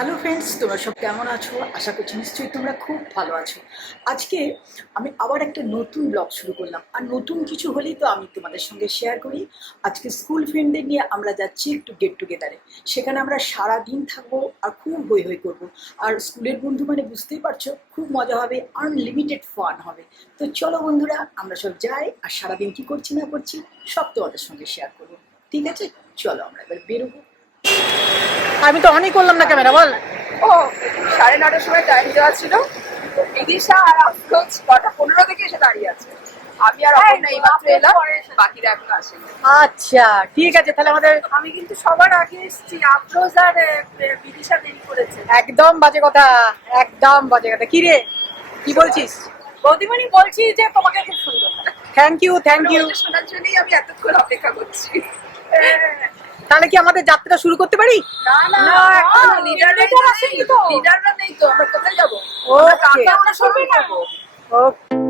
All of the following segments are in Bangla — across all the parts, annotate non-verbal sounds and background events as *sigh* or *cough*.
হ্যালো ফ্রেন্ডস তোমরা সব কেমন আছো? আশা করছি নিশ্চয়ই তোমরা খুব ভালো আছো। আজকে আমি আবার একটা নতুন ব্লগ শুরু করলাম। আর নতুন কিছু হলেই তো আমি তোমাদের সঙ্গে শেয়ার করি। আজকে স্কুল ফ্রেন্ডদের নিয়ে আমরা যাচ্ছি একটু গেট টুগেদারে সেখানে আমরা সারা দিন থাকব আর খুব হই হই করব। আর স্কুলের বন্ধু মানে বুঝতেই পারছ, খুব মজা হবে আনলিমিটেড ফান হবে। তো চলো বন্ধুরা, আমরা সব যাই আর সারাদিন কি করছি না করছি সব তোমাদের সঙ্গে শেয়ার করব। ঠিক আছে? চলো আমরা এবার বেরোবো। আমি তো অনই করলাম না ক্যামেরা বল। ও সাড়ে নটার সময় টাইম দেওয়া ছিল। বিদিশা আর আফরোজ কটা? পনেরো থেকে এসে দাঁড়িয়ে আছে। আমি আর অপর্ণা এই মাত্র এলাম বাকিরা এখন আসেনি। আচ্ছা ঠিক আছে তাহলে আমাদের আমি কিন্তু সবার আগে এসেছি আফরোজ আর বিদিশা দেরি করেছে। একদম বাজে কথা একদম বাজে কথা। কি রে কি বলছিস? বৌদিমণি বলছি যে তোমাকে খুব সুন্দর। থ্যাংক ইউ থ্যাংক ইউ শোনার জন্যই আমি এতক্ষণ অপেক্ষা করছি। *laughs* তাহলে কি আমাদের যাত্রা শুরু করতে পারি। লিডাররা নেই তো আমরা কোথায় যাব? ও কাকা আমরা সবাই যাব? ওকে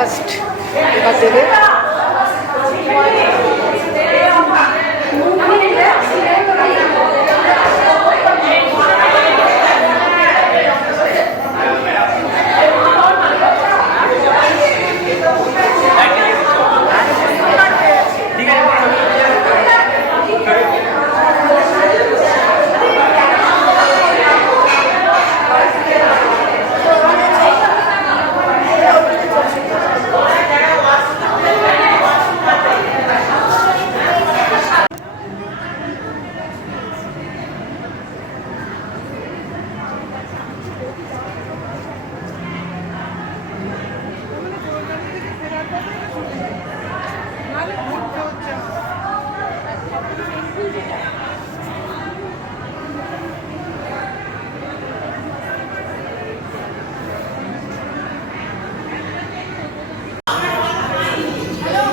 আমাদের ব্রেকফাস্ট এবার দেবে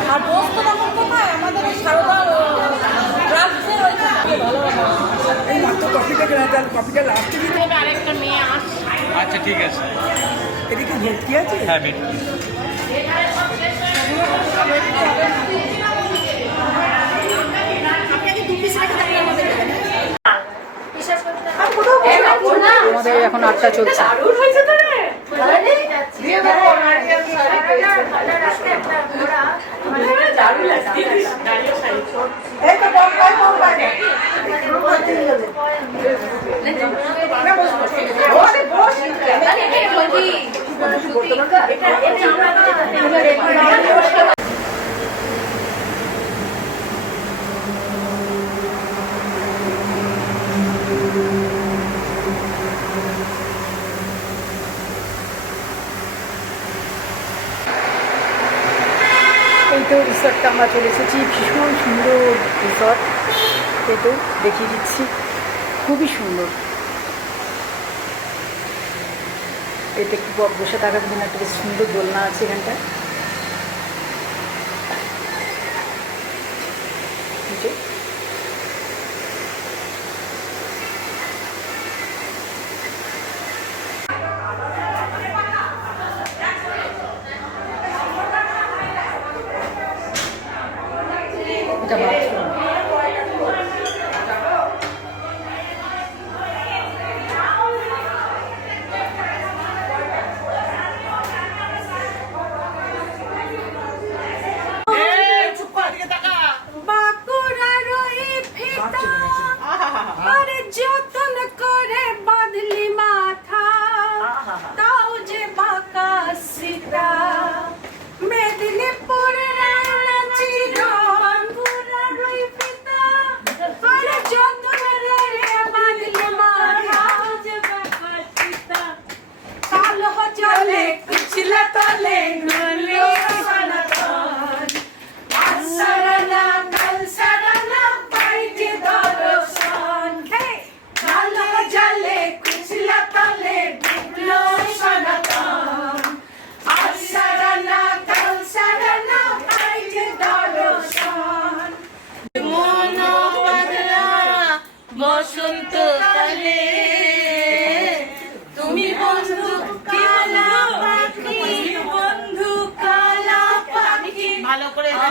আর বস তো তখন কোথায় আমাদের ওই সারদা রাজ্যের ওইখানে এই মাত্র কপিটা কেনা তার কপিটা লাস্টে দিতে আরেকটা মেয়ে আসছে আচ্ছা ঠিক আছে ভর্তি আছে? হ্যাঁ দেবেন আমাদের এখানে। আটটা চলছে। দারুণ হয়েছে তো রে। এই তো রিসর্টটা আমরা চলে এসেছি। ভীষণ সুন্দর রিসর্ট। এই তো দেখিয়ে দিচ্ছি। খুবই সুন্দর। এতে একটু বসে থাকার জন্য একটা বেশ সুন্দর দোলনা আছে এখানটায় এই যে। এটা বাথরুম বাঁকুড়ার ওই ফিতা আরে যতন করে বাঁধলি মাথা তাও যে বাঁকা সীতা মেদিনীপুর রানাচি বাঁকুড়ার ওই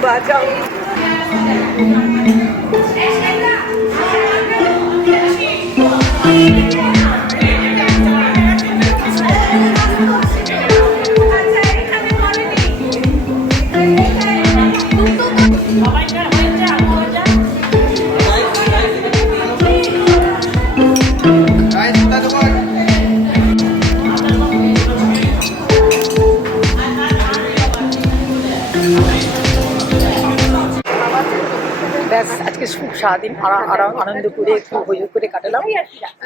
八加 ব্যাস, আজকে খুব সারাদিন আনন্দ করে, খুব হই করে কাটালাম।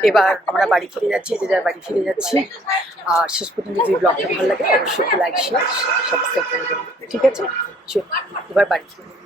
এবার আমরা বাড়ি ফিরে যাচ্ছি, যে যার বাড়ি ফিরে যাচ্ছি। আর শেষ পর্যন্ত যদি ব্লগটা ভালো লাগে, অবশ্যই লাইক শেয়ার সাবস্ক্রাইব করে ঠিক আছে? এবার বাড়ি ফিরে